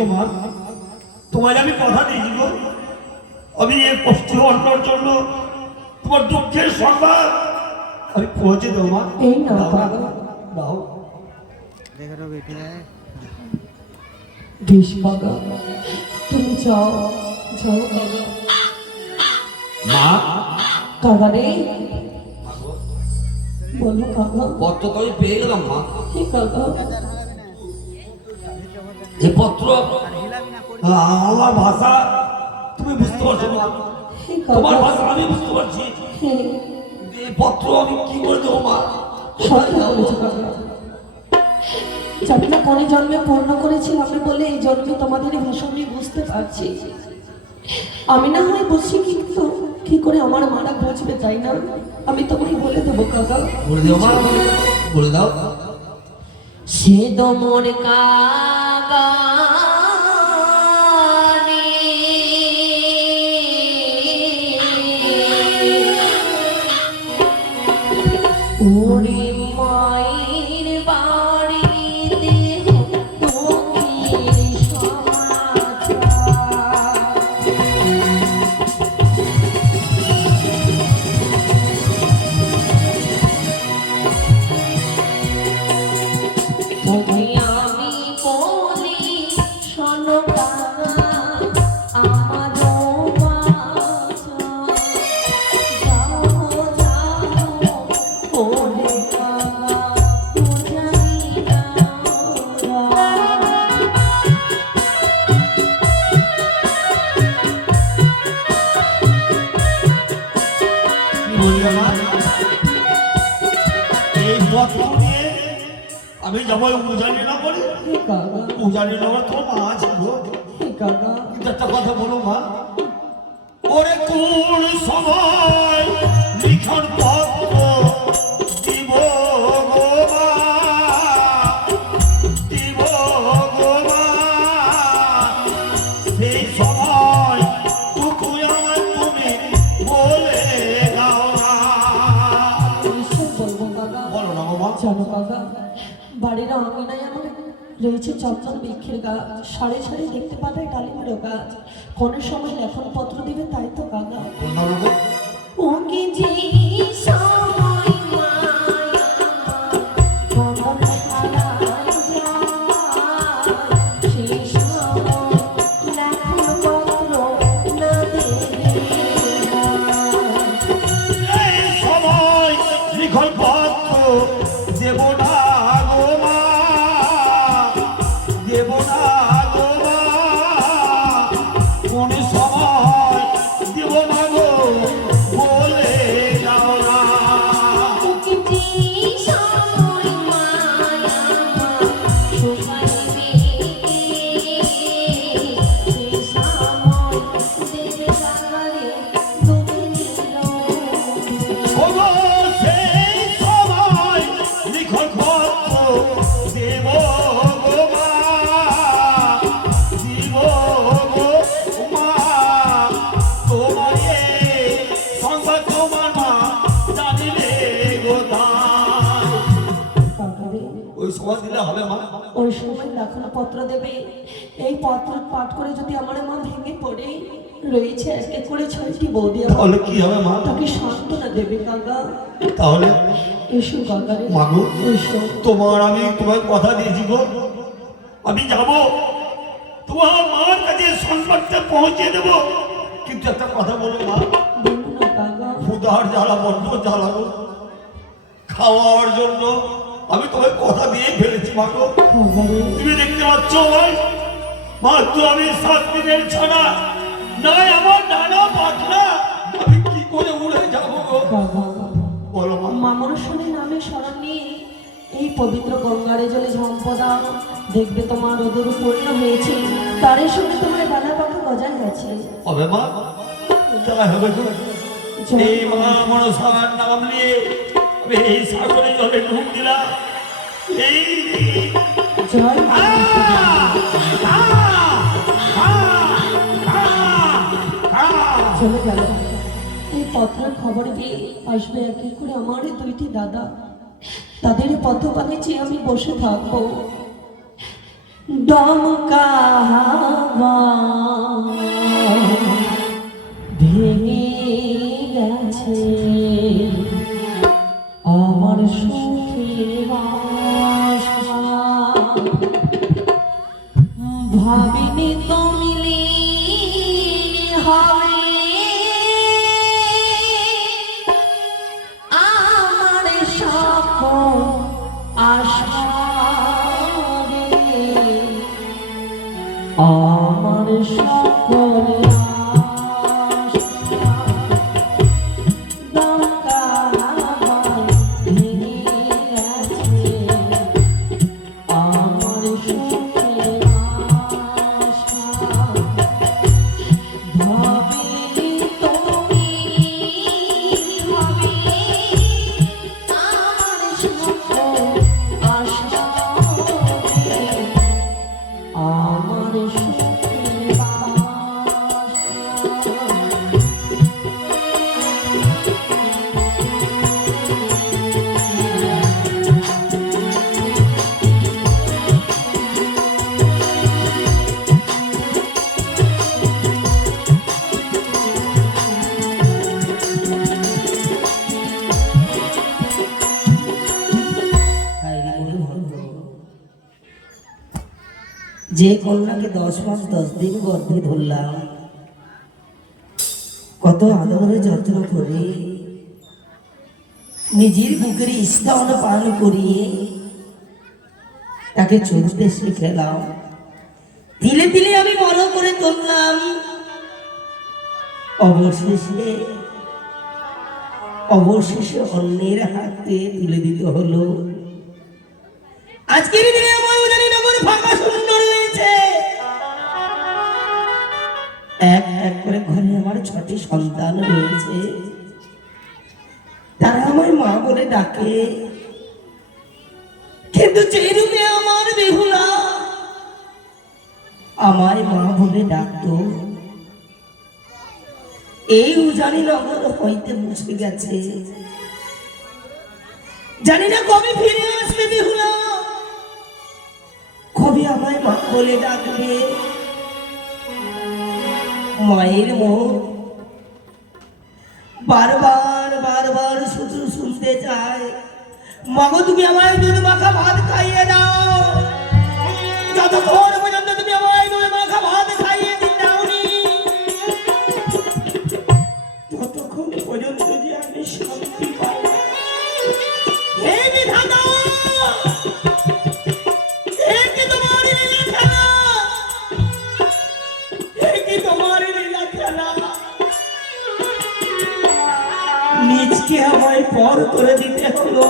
তোমার। তোমায় আমি কথা দিয়েছিল আমি এ পশ্চিম অন্তর জন্য তোমার দুঃখের সংবাদ আমি পৌঁছে দেবো মা। দাও তো আমি পেয়ে গেলাম মা। কি কাকা এই পত্র আমার ভাষা তুমি বুঝতে পারছ না। তোমার ভাষা আমি বুঝতে পারছি। এই পত্র আমি কি করে দেবো মা? কোনে জন্মে পূর্ণ করেছি আমি বলে এই জন্মে তোমাদের ভাষা আমি বুঝতে পারছি। আমি না হয় বুঝছি কিন্তু কি করে আমার মারা বুঝবে তাই না? আমি তোমায় বলে দেবো কাকা। বলে দেবো বলে দাও। সে তো মোর Baba. পত্র নিয়ে আমি যাব উজানি না করি? কাকা। না করে তোমার মা আছে গো। একটা কথা বলো মা। ওরে কোন সময় রয়েছে চঞ্চল বৃক্ষের গাছ। সারি সারি দেখতে পাবে ডালিমেরও গাছ। কোন সময় লেখন পত্র দিবে তাই তো কাকা বলো না গো যে করে যদি আমার মা ভেঙে পড়ে রয়েছে একে করে ছয়টি বৌদি তাহলে কি হবে মা? তাকে সান্ত্বনা দেবে কাকা। তাহলে? এসো মাগো এসো। তোমার আমি তোমার কথা দিয়েছি গো। আমি যাব। তোমার মার কাছে সংবাদটা পৌঁছে দেব। কিন্তু একটা কথা বলো মা। ক্ষুধার জ্বালা গো। খাওয়ার জন্য আমি তোমায় কথা দিয়ে ফেলেছি মাগো তুমি দেখতে পাচ্ছ ভাই মাত্র আমি সাত দিনের ছাড়া নাই আমার নানা পাখনা। আমি কি করে উড়ে যাব গো? বলো মা। নামে স্মরণ নিয়ে এই পবিত্র গঙ্গারে জলে দেখবে তোমার ওদের পূর্ণ হয়েছে। তারের সঙ্গে তোমার ডানা পাখা গজায় গেছে। হবে মা? তাই হবে এই মা মনসার নাম নিয়ে এই সাগরে জলে ডুব দিলাম। এই জয় চলে গেল। এই পত্রের খবর পেয়ে আসবে? এক এক করে আমার দুইটি দাদা। তাদের আমি বসে থাকব। দমকা ভেঙে গেছে। আমার সুখের যে কন্যাকে দশ মাস, দশ দিন গর্ভে ধরলাম, কত আদরে যত্ন করে, নিজের বুকের স্তন পান করিয়ে তাকে চলতে শিখেলাম। দিলে দিলে আমি বড় করে তুললাম। অবশেষে অবশেষে অন্যের হাতে তুলে দিতে হলো। আজকের দিনে এক এক করে ঘরে আমার ছটি সন্তান রয়েছে। তারা আমার মা বলে ডাকে কিন্তু যে রূপে আমার বেহুলা। আমায় মা বলে ডাকতো, এই উজানি নগর হইতে মুছে গেছে। জানি না কবে ফিরে আসবে বেহুলা। কবে আমায় মা বলে ডাকবে মায়ের মন বারবার বারবার শুধু শুনতে চায়। মাগো, তুমি আমায় দুধ মাখা ভাত খাইয়ে দাও। যতক্ষণ পর করে দিতে হলো।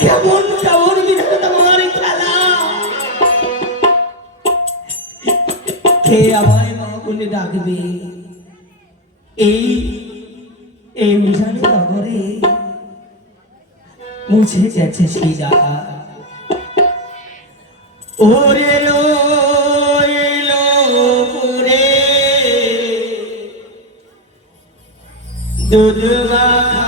কেমন কেমন তোমার খেলা। কে আমায় মা বলে ডাকবে? এই এই উজানি নগরে মুছে গেছে সেই জায়গা। ওরে লো দুধ মাখা ভাত।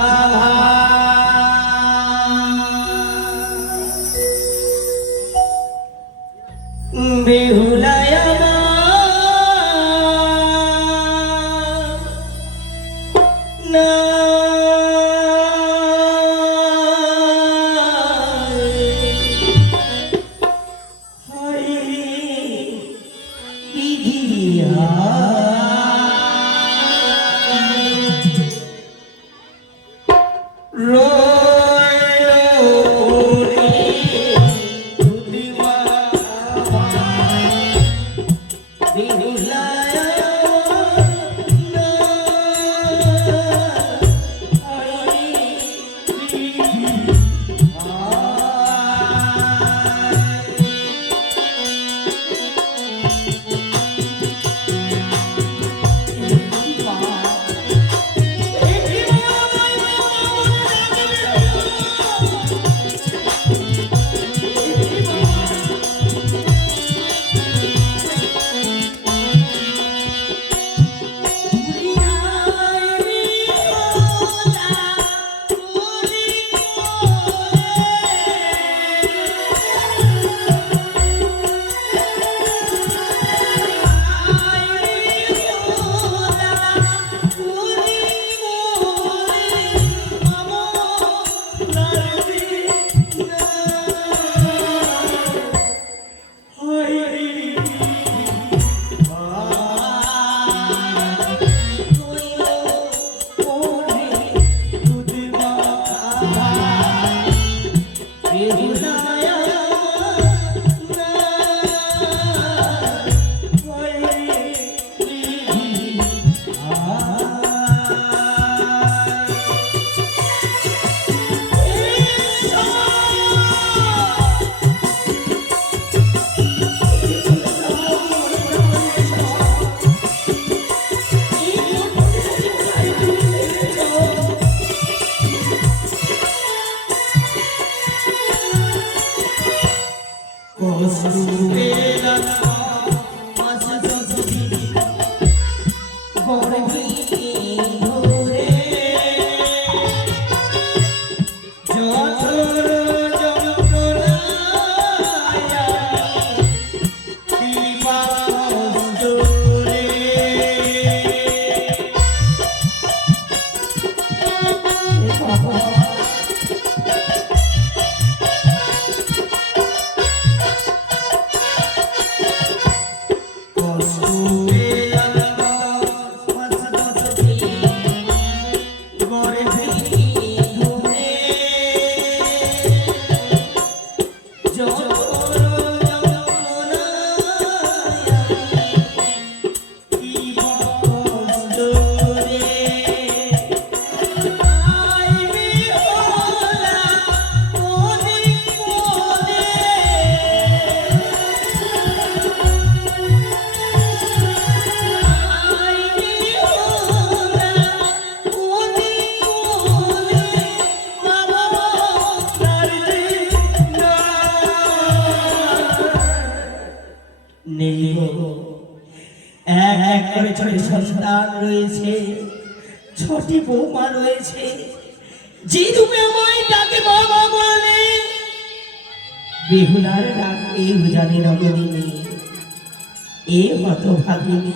ভাগিনী।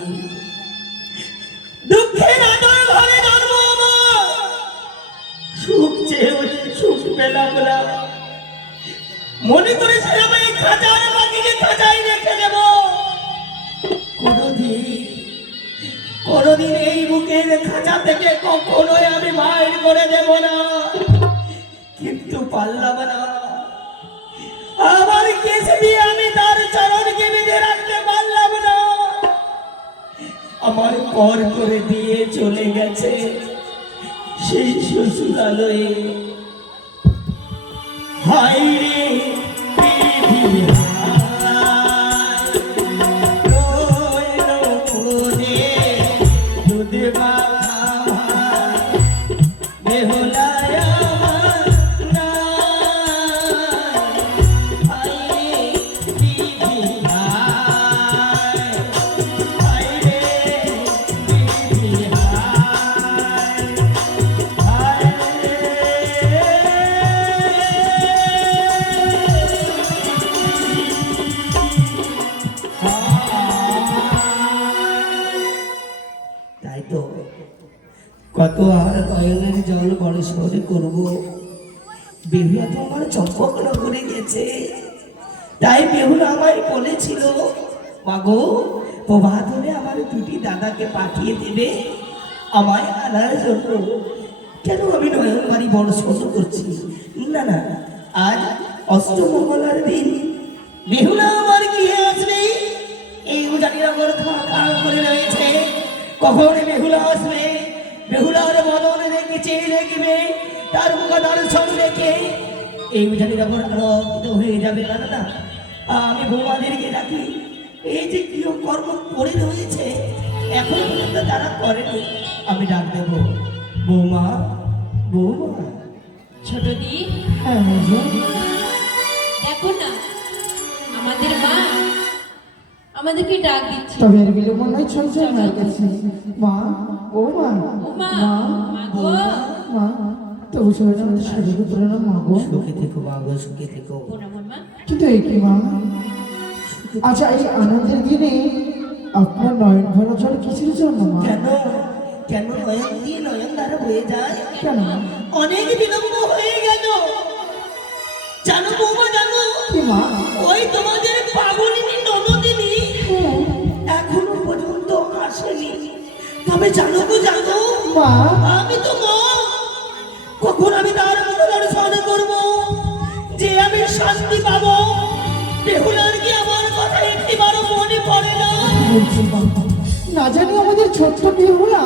দুঃখের আদর ঘরে জন্ম আমার সুখ চেয়ে সুখ পেলাম না। মনে করেছিলাম এই খাঁচার পাখিকে খাঁচাই রেখে দেব। কোনদিন কোনদিন এই বুকের খাঁচা থেকে কখনোই আমি বাইর করে দেব না। কিন্তু পারলাম না। আমার কেস দিয়ে আমি তার চরণকে বেঁধে না আমার পর করে দিয়ে চলে গেছে সেই শ্বশুরালয়ে। হাই রে মাগো প্রভাত হলে আমার দুটি দাদাকে পাঠিয়ে দেবে আমায় আনার জন্য। কেন আমি নয়ন বাড়ি বড় ছোট করছি? না না, আজ অষ্টমঙ্গলার দিন। বেহুলা আমার গিয়ে আসবে এই উজানিনগর ফাঁকা করে রয়েছে। কখন বেহুলা আসবে? বেহুলার মদন রেখে চেয়ে রেখবে তার মুখে দর্শন রেখে এই উজানিনগর আলোকিত হয়ে যাবে। না না, আমি বৌমাদেরকে ডাকি। এই যে কর্ম করে রয়েছে এখন পর্যন্ত তারা করেনি। আমি ডাক দেব। বৌমা বৌমা। ছোট দি। হ্যাঁ। দেখো না আমাদের মা আমাদেরকে ডাক দিচ্ছে। তবে এর বিলো মনে হয় চলছে আমার কাছে মা ও মা মা মা মা তবু সবাই আমাদের শরীরে মা গো। সুখে থেকো বাবা সুখে থেকো। কিন্তু এই কি মা? আচ্ছা এই আনন্দের দিনে আপনার নয়ন ভরা জল কিসের জন্য কেন? কেন নয়ন দিয়ে নয়ন দ্বারা হয়ে যায়? কেন? অনেক বিলম্ব হয়ে গেল। জানো বৌমা জানো? মা? ওই তোমাদের পাগলিনী ননদিনী হ্যাঁ, এখনও পর্যন্ত আসেনি। তবে জানো গো জানো? মা? আমি তো মা। কখন আমি তার মুখ দর্শন করব? যে আমি শান্তি পাবো? না জানি আমাদের ছোট্ট বিহুলা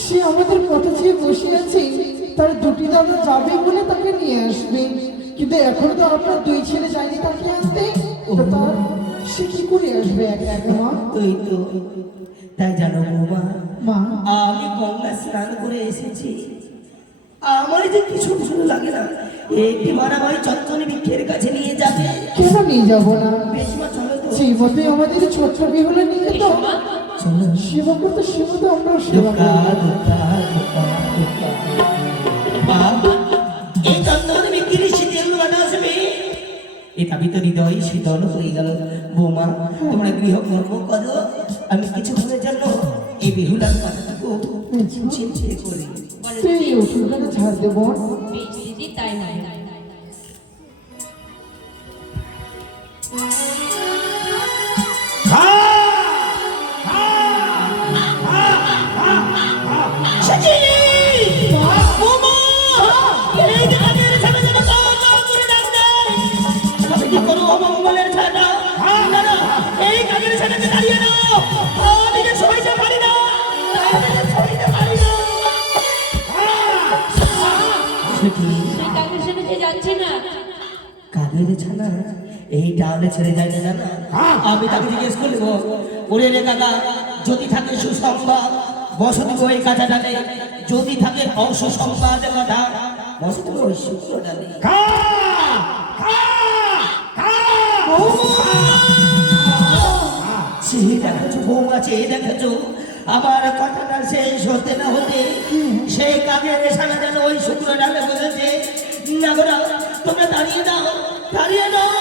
সে আমাদের কথা চেয়ে বসে আছে তার দুটি দাদা যাবে বলে তাকে নিয়ে আসবে। কিন্তু এখন তো আপনার দুই ছেলে যায়নি তাকে আনতে তো তার সে কি করে আসবে একা একা মা? ওই তো তাই জানো বৌমা মা? আমি গঙ্গা স্নান করে এসেছি। আমার যে কিছু ভালো লাগে না একটি মারা ভাই চঞ্চনী বৃক্ষের কাছে নিয়ে যাবে। কেন নিয়ে যাব না? বেশ মা চলো তো সেই মতে আমাদের ছোট্ট বিহুলা নিয়ে তো সেবা করতে সেবা তো আমরা সেবা এই চন্দন বিক্রি শীতের আসবে? এই হৃদয় শীতল হয়ে গেল। বৌমা তোমরা গৃহকর্ম করো। আমি কিছু হলে জানো এই বেহুলার কথাটুকু চিন্তা করি তুই ওষুধটা ছাড় দেবো। তাই নয়। ছানা এই ডালে ছেড়ে যায় না জানা? আমি তাকে জিজ্ঞেস করব ওরে রে কাকা যদি থাকে সুসংবাদ বসতি ওই কাঁচা ডালে। যদি থাকে অসুসংবাদ কথা বসতি ওই শুক্র ডালে। দেখাচ্ছ বৌমা চেয়ে দেখাচ্ছ। আমার কথাটা সেই হতে না হতে সেই কাকের রেশানা যেন ওই শুক্র ডালে বলেছে না গো তোমরা দাঁড়িয়ে দাও দাঁড়িয়ে দাও।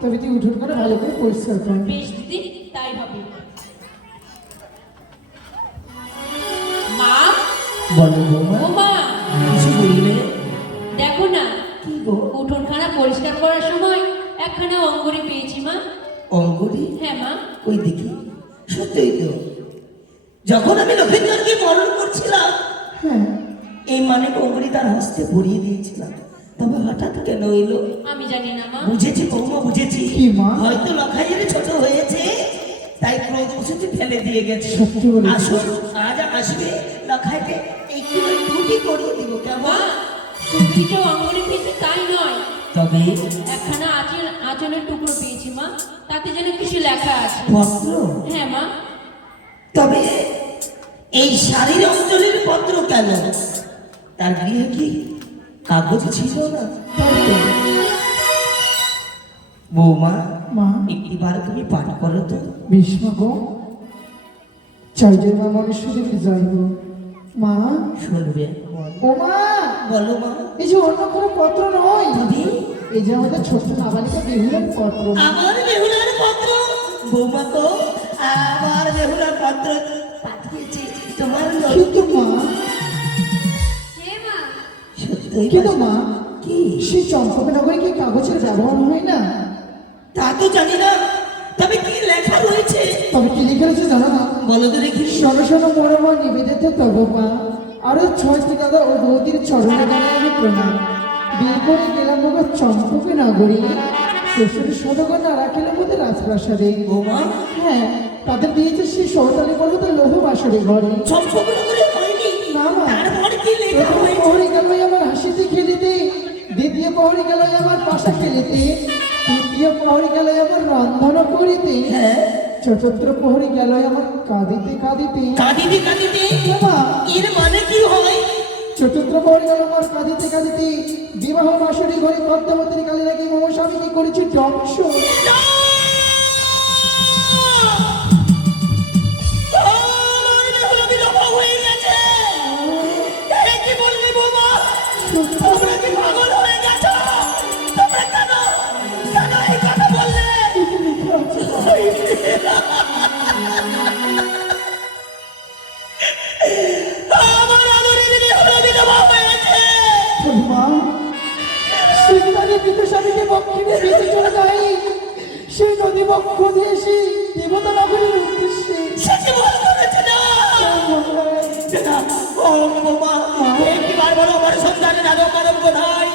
তবে তুই উঠোন করে ভালো করে পরিষ্কার কর। বেশ দিদি তাই হবে। মা? বলো বৌমা। মা কিছু বললে? দেখো না। কি গো? উঠোনখানা পরিষ্কার করার সময় একখানা অঙ্গরি পেয়েছি মা। অঙ্গুরি? হ্যাঁ মা। ওই দেখি সত্যই তো। যখন আমি লক্ষিন্দরকে মরণ করছিলাম হ্যাঁ। এই মানে অঙ্গুরি তার হস্তে ভরিয়ে দিয়েছিলাম। তবে হঠাৎ কেন এলো? আমি জানি না মা। বুঝেছি বৌমা বুঝেছি। কি মা? হয়তো লখাইয়ের ছোট হয়েছে তাই ক্রোধ বসেছে ফেলে দিয়ে গেছে। আসুন আজ আসবে লখাইকে একটু দুটি করিয়ে দিব মা কেমন পেয়েছি তাই নয়। তবে একখানা আঁচল আঁচলের টুকরো পেয়েছি মা তাতে যেন কিছু লেখা আছে। পত্র? হ্যাঁ মা। তবে এই শাড়ির অঞ্চলের পত্র কেন? তার গৃহে কি কাগজ ছিল না? বৌমা মা। একটিবার তুমি পাঠ করো তো। ভীষ্ম গো চাই যে মা মনুষ্যদেরকে যাইব মা। শুনবে। ও মা বলো মা। এই যে অন্য কোনো পত্র নয় দিদি। এই যে আমাদের ছোট্ট নাবালিকা বেহুলের পত্র। আমার বেহুলার পত্র বৌমা তো আমার বেহুলার পত্র। পাঠিয়েছি তোমার। কিন্তু মা কিন্তু মা কি? সেই চম্পকনগরে কি কাগজের ব্যবহার হয় না? তা তো জানি না। তবে কি লেখা রয়েছে? তবে কি লিখে রয়েছে জানো না বলো তো দেখি। শোনো শোনো মোর মা নিবেদিত তব মা। আরও ছয়টি দাদা ও বৌদির চরণে আমি প্রণাম। বিয়ে করে গেলাম বাবা চম্পকে নগরী। শ্বশুর সদগণ রাখিল মধ্যে রাজপ্রাসাদে। বৌমা হ্যাঁ তাদের দিয়েছে সেই সরতালি পর্বতে লৌহ বাসরে ঘরে। হয়নি। না মা প্রহরে গেল আমার হাসিতে খেলিতে। দ্বিতীয় প্রহরে গেল আমার পাশা খেলিতে। তৃতীয় প্রহরে গেল আমার রন্ধন করিতে। হ্যাঁ। চতুর্থ প্রহরে গেল আমার কাঁদিতে কাঁদিতে। কাঁদিতে কাঁদিতে এর মানে কি হয় চতুর্থ প্রহরে গেল আমার কাঁদিতে কাঁদিতে। বিবাহ মাসুরি ঘরে পদ্মাবতীর কাজে নাকি মম স্বামীকে করেছে ধ্বংস আদরের বেহুলা বিধবা হয়েছে। মা সেখানে বিদু স্বামীকে পক্ষে বেঁচে যায় সেই নদী পক্ষ দিয়ে সেই দেবতা নগরীর উদ্দেশ্যে ও সন্তানের আদৌ মানব কোথায়?